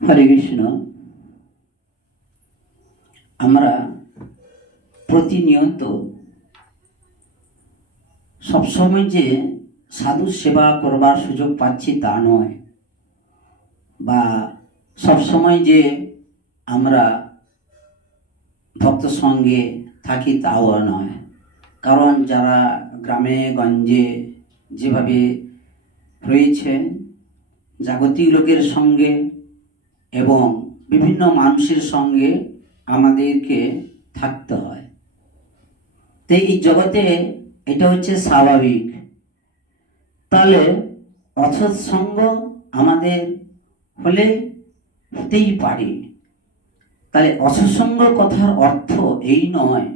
হরে কৃষ্ণ। আমরা প্রতিনিয়ত সবসময় যে সাধু সেবা করবার সুযোগ পাচ্ছি তা নয়, বা সবসময় যে আমরা ভক্ত সঙ্গে থাকি তাও নয়। কারণ যারা গ্রামে, গঞ্জে যেভাবে রয়েছেন, জাগতিক লোকের সঙ্গে এবং বিভিন্ন মানুষের সঙ্গে আমাদেরকে থাকতে হয়। তো এই জগতে এটা হচ্ছে স্বাভাবিক। তাহলে অসৎসঙ্গ আমাদের হলে হতেই পারে। তাহলে অসৎসঙ্গ কথার অর্থ এই নয়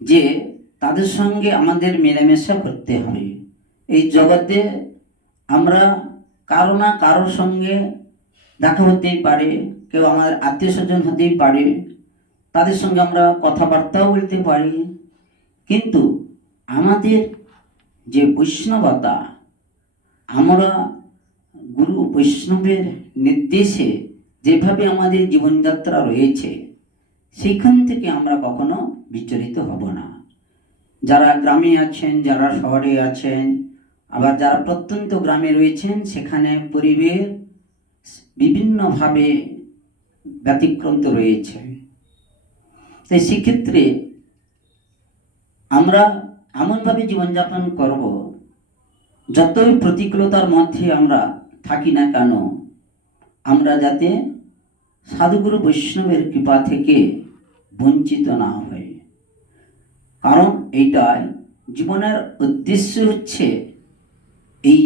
যে তাদের সঙ্গে আমাদের মেলামেশা করতে হবে। এই জগতে আমরা কারও না কারোর সঙ্গে দেখা হতেই পারে, কেউ আমাদের আত্মীয় স্বজন হতেই পারে, তাদের সঙ্গে আমরা কথাবার্তাও বলতে পারি। কিন্তু আমাদের যে বৈষ্ণবতা, আমরা গুরু বৈষ্ণবের নির্দেশে যেভাবে আমাদের জীবনযাত্রা রয়েছে সেখান থেকে আমরা কখনো বিচলিত হব না। যারা গ্রামে আছেন, যারা শহরে আছেন, আবার যারা প্রত্যন্ত গ্রামে রয়েছেন, সেখানে পরিবেশ বিভিন্নভাবে ব্যতিক্রান্ত রয়েছে। তাই সেক্ষেত্রে আমরা এমনভাবে জীবনযাপন করব, যতই প্রতিকূলতার মধ্যে আমরা থাকি না কেন, আমরা যাতে সাধুগুরু বৈষ্ণবের কৃপা থেকে বঞ্চিত না হই। কারণ এইটাই জীবনের উদ্দেশ্য হচ্ছে এই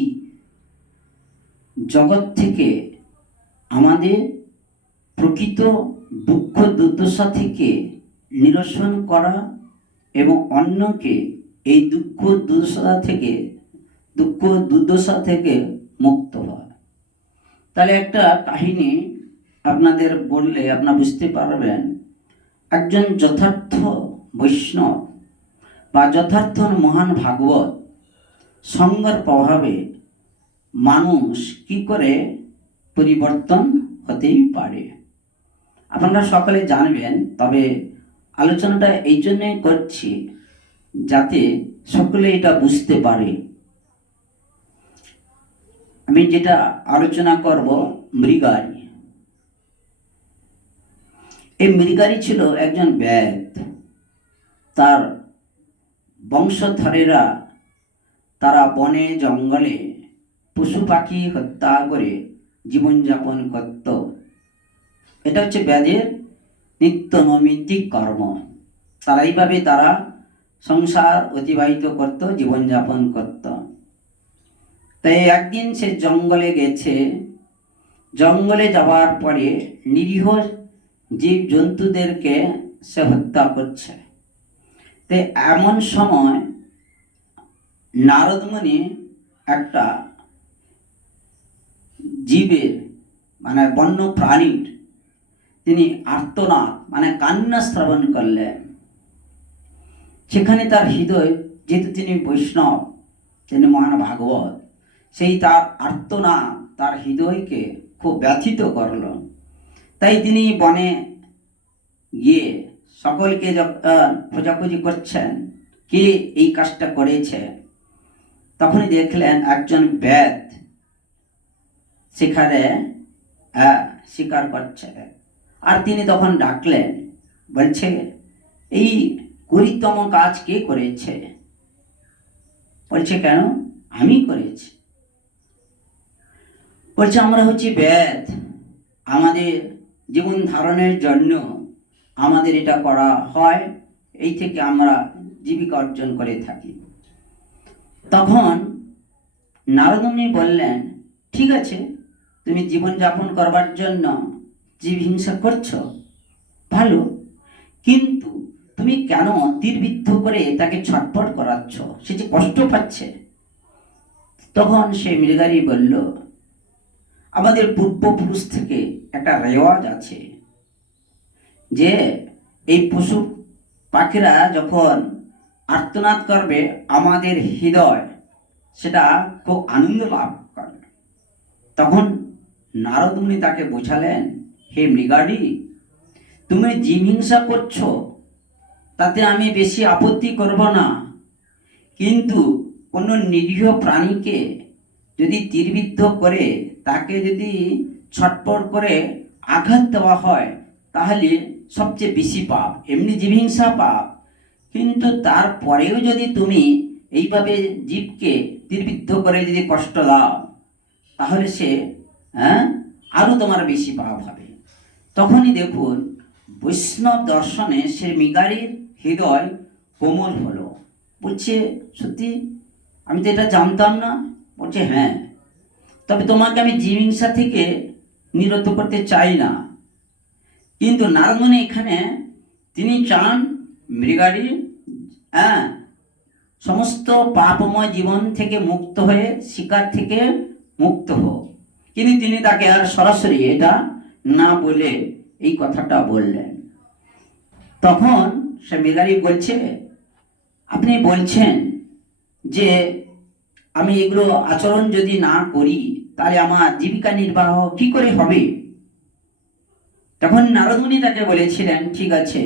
জগৎ থেকে আমাদের প্রকৃত দুঃখ দুর্দশা থেকে নিরসন করা এবং অন্যকে এই দুঃখ দুর্দশা থেকে, দুঃখ দুর্দশা থেকে মুক্ত হওয়া। তাহলে একটা কাহিনী আপনাদের বললে আপনারা বুঝতে পারবেন, একজন যথার্থ বৈষ্ণব বা যথার্থ মহান ভাগবত সঙ্গের প্রভাবে মানুষ কি করে পরিবর্তন হতেই পারে। আপনারা সকলে জানবেন, তবে আলোচনাটা এই জন্যই করছি যাতে সকলে এটা বুঝতে পারে। আমি যেটা আলোচনা করব মৃগারি। এই মৃগারি ছিল একজন ব্যাদ তার বংশধরেরা তারা বনে জঙ্গলে পশু পাখি হত্যা করে জীবনযাপন করত। এটা হচ্ছে ব্যাধের নিত্য নৈমিত্তিক কর্ম। তারা এইভাবে তারা সংসার অতিবাহিত করত, জীবনযাপন করত। তাই একদিন সে জঙ্গলে গেছে। জঙ্গলে যাওয়ার পরে নিরীহ জীব জন্তুদেরকে সে হত্যা করছে। তাই এমন সময় নারদমণি একটা জীবের মানে বন্য প্রাণীর, তিনি আর্তনাদ মানে কান্না শ্রবণ করলেন। সেখানে তার হৃদয়, যেহেতু তিনি বৈষ্ণব, তিনি মহান ভাগবত, সেই তার আর্তনাদ, তার হৃদয়কে খুব ব্যথিত করল। তাই তিনি বনে গিয়ে সকলকে যখন খোঁজাখুঁজি করছেন, কে এই কাজটা করেছে। তখনই দেখলেন একজন ব্যাদ সেখানে স্বীকার করছে। আর তিনি তখন ডাকলেন, বলছে, এই কুড়িতম কাজ কে করেছে? বলছে, কেন? আমি করেছি। বলছে, আমরা হচ্ছি বেদ। আমাদের জীবন ধারণের জন্য আমাদের এটা করা হয়। এই থেকে আমরা জীবিকা অর্জন করে থাকি। তখন নারদমণি বললেন, ঠিক আছে তুমি জীবন যাপন করবার জন্য জীব হিংসা করছ? ভালো। কিন্তু তুমি কেন তীরবিদ্ধ করে তাকে ছটপট করাচ্ছ? সে যে কষ্ট পাচ্ছে। তখন সে মৃগারি বলল, আমাদের পূর্বপুরুষ থেকে একটা রেওয়াজ আছে যে, এই পশু পাখিরা যখন আর্তনাদ করবে, আমাদের হৃদয় সেটা খুব আনন্দ লাভ করবে। তখন নারদমুনি তাকে বোঝালেন, হে মৃগাড়ি তুমি জীব হিংসা করছ, তাতে আমি বেশি আপত্তি করব না। কিন্তু কোনো নিরীহ প্রাণীকে যদি তীরবিদ্ধ করে, তাকে যদি ছটপট করে আঘাত দেওয়া হয়, তাহলে সবচেয়ে বেশি পাপ, এমনি জীবহিংসা পাপ। কিন্তু তারপরেও যদি তুমি এইভাবে জীবকে তীরবিদ্ধ করে যদি কষ্ট দাও, তাহলে সে হ্যাঁ? আরও তোমার বেশি পাপ হবে। তখনই দেখুন, বৈষ্ণব দর্শনে সে মিগারির হৃদয় কোমল হলো। বলছে, সত্যি? আমি তো এটা জানতাম না। বলছে হ্যাঁ। তবে তোমাকে আমি জীবিংসা থেকে নিরত করতে চাই না। কিন্তু নারদমণি এখানে, তিনি চান মৃগারি হ্যাঁ সমস্ত পাপময় জীবন থেকে মুক্ত হয়ে শিকার থেকে মুক্ত হোক। কিন্তু তিনি তাকে আর সরাসরি এটা না বলে এই কথাটা বললেন। তখন সে মৃগারি বলছে, আপনি বলছেন যে আমি এগুলো আচরণ যদি না করি, তাহলে আমার জীবিকা নির্বাহ কি করে হবে? তখন নারদমুনি তাকে বলেছিলেন, ঠিক আছে,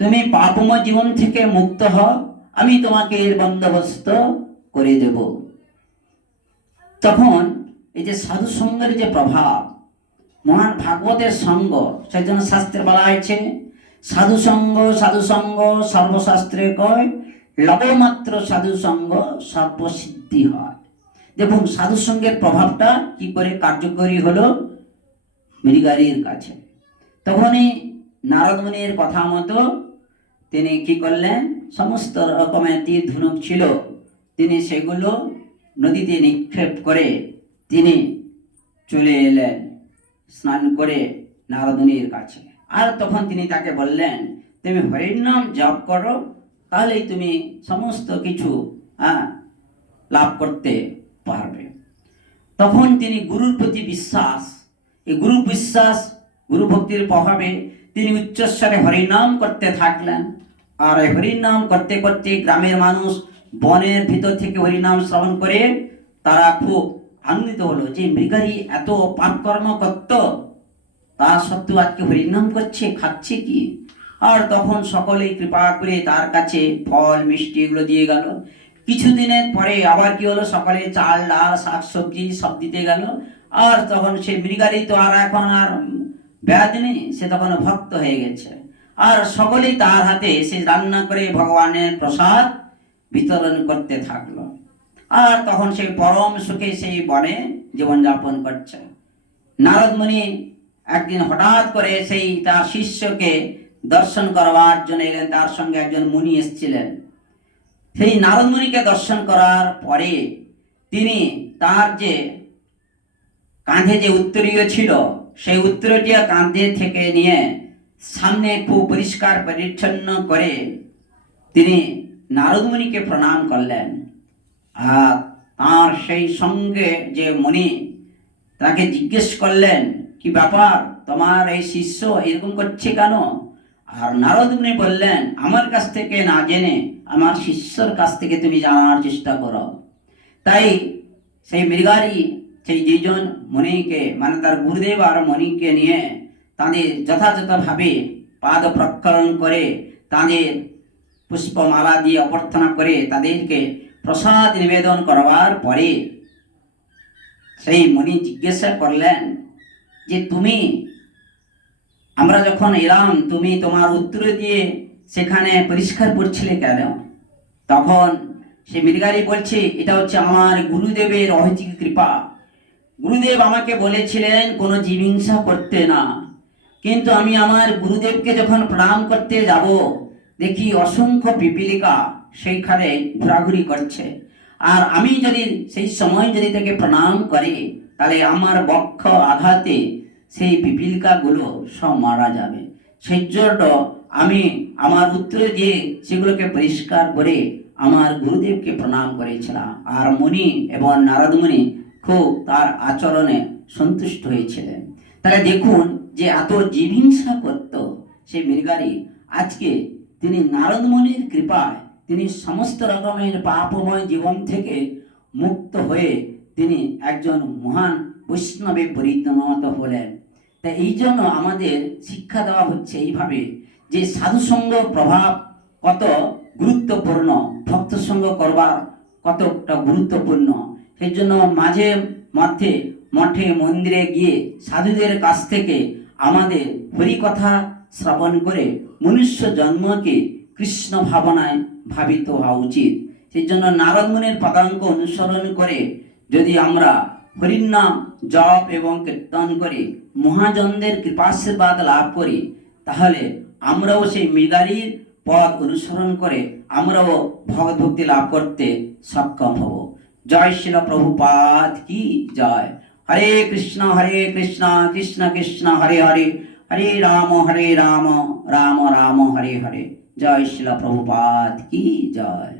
তুমি পাপময় জীবন থেকে মুক্ত হও, আমি তোমাকে এর বন্দোবস্ত করে দেব। তখন এই যে সাধু সঙ্গের যে প্রভাব, মহান ভাগবতের সঙ্গ, সেজন্য শাস্ত্রে বলা হয়েছে সাধু সঙ্গ সাধু সঙ্গ সর্বশাস্ত্রে কয়, লবমাত্র সাধু সঙ্গ সর্বসিদ্ধি হয়। দেখুন সাধু সঙ্গের প্রভাবটা কি করে কার্যকরী হলো? মৃগারীর কাছে। তখনই নারদমুনির কথা মতো তিনি কি করলেন? সমস্ত রকমের তীর ধনুক ছিল, তিনি সেগুলো নদীতে নিক্ষেপ করে তিনি চলে এলেন, স্নান করে নারদমুনির কাছে। আর তখন তিনি তাকে বললেন, তুমি হরির নাম জপ করো, তাহলেই তুমি সমস্ত কিছু হ্যাঁ লাভ করতে পারবে। তখন তিনি গুরুর প্রতি বিশ্বাস, এই গুরু বিশ্বাস, গুরু ভক্তির প্রভাবে তিনি উচ্চস্বরে হরিনাম করতে থাকলেন। আর এই হরিনাম করতে করতে গ্রামের মানুষ বনের ভিতর থেকে হরিনাম শ্রবণ করে তারা খুব আনন্দিত হলো যে মৃগারি এত পাপকর্ম করত, তা সত্ত্বেও আজকে হরিনাম করছে, খাচ্ছে কি? আর তখন সকলেই কৃপা করে তার কাছে ফল, মিষ্টি এগুলো দিয়ে গেল। কিছুদিনের পরে আবার কি হলো, সকালে চাল, ডাল, শাক, সবজি সব দিতে গেল। আর তখন সে মৃগারি তো আর এখন আর ব্যাধ নেই, সে তখন ভক্ত হয়ে গেছে। আর সকলেই তার হাতে সে রান্না করে ভগবানের প্রসাদ বিতরণ করতে থাকল। আর তখন সেই পরম সুখে সেই বনে জীবনযাপন করছে। নারদমণি একদিন হঠাৎ করে সেই তার শিষ্যকে দর্শন করবার জন্য এলেন, তার সঙ্গে একজন মুনি এসেছিলেন। সেই নারদমণিকে দর্শন করার পরে তিনি তার যে কাঁধে যে উত্তরীয় ছিল, সেই উত্তরটিয়া কাঁধে থেকে নিয়ে সামনে খুব পরিষ্কার পরিচ্ছন্ন করে তিনি নারদমণিকে প্রণাম করলেন। তার সেই সঙ্গে যে মুনি তাকে জিজ্ঞেস করলেন, কি ব্যাপার? তোমার এই শিষ্য এরকম করছে কেন? আর নারদ মুনি বললেন, আমার কাছ থেকে না জেনে আমার শিষ্যর কাছ থেকে তুমি জানার চেষ্টা করো। তাই সেই মৃগারি, সেই যেজন মণিকে মানে তার গুরুদেব আর মণিকে নিয়ে তাদের যথাযথভাবে পাদ প্রক্ষালন করে, তাদের পুষ্পমালা দিয়ে অভ্যর্থনা করে তাদেরকে প্রসাদ নিবেদন করবার পরে সেই মণি জিজ্ঞাসা করলেন যে, তুমি, আমরা যখন এলাম, তুমি তোমার উত্তর দিয়ে সেখানে পরিষ্কার করছিলে কেন? তখন সে মৃগারি বলছে, এটা হচ্ছে আমার গুরুদেবের অহৈতিক কৃপা। গুরুদেব আমাকে বলেছিলেন, কোনো জীবিংসা করতে না। কিন্তু আমি আমার গুরুদেবকে যখন প্রণাম করতে যাব, দেখি অসংখ্য পিপিলিকা সেইখানে ঘোরাঘুরি করছে। আর আমি যদি সেই সময় যদি তাকে প্রণাম করি, তাহলে আমার বক্ষ আঘাতে সেই পিপিলিকাগুলো সব মারা যাবে। সেই জন্য আমি আমার উত্তরে দিয়ে সেগুলোকে পরিষ্কার করে আমার গুরুদেবকে প্রণাম করেছিলাম। আর মুনি এবং নারদ মুনি খুব তার আচরণে সন্তুষ্ট হয়েছিলেন। তাহলে দেখুন যে এত জীবিংসা করত সেই মৃগারি। আজকে তিনি নারদ মুনির কৃপায় তিনি সমস্ত রকমের পাপময় জীবন থেকে মুক্ত হয়ে তিনি একজন মহান বৈষ্ণবে পরিণত হলেন। তা এই জন্য আমাদের শিক্ষা দেওয়া হচ্ছে এইভাবে যে সাধুসঙ্গ প্রভাব কত গুরুত্বপূর্ণ, ভক্ত সঙ্গ করবার কতটা গুরুত্বপূর্ণ। সেই জন্য মাঝে মধ্যে মঠে, মন্দিরে গিয়ে সাধুদের কাছ থেকে আমাদের হরিকথা শ্রবণ করে মনুষ্য জন্মকে কৃষ্ণ ভাবনায় ভাবিত হওয়া উচিত। সেই জন্য নারদ মুনির পদাঙ্ক অনুসরণ করে যদি আমরা হরির নাম জপ এবং কীর্তন করে, মহাজনদের কৃপাশীর্বাদ লাভ করি, তাহলে আমরাও সেই মৃগারীর পথ অনুসরণ করে আমরাও ভগবত ভক্তি লাভ করতে সক্ষম হব। জয় শিল প্রভুপাদ কি জয়। হরে কৃষ্ণ হরে কৃষ্ণ কৃষ্ণ কৃষ্ণ, হরে হরে। হরে রাম হরে রাম রাম রাম, হরে হরে। জয় শিল প্রভুপাদ কি জয়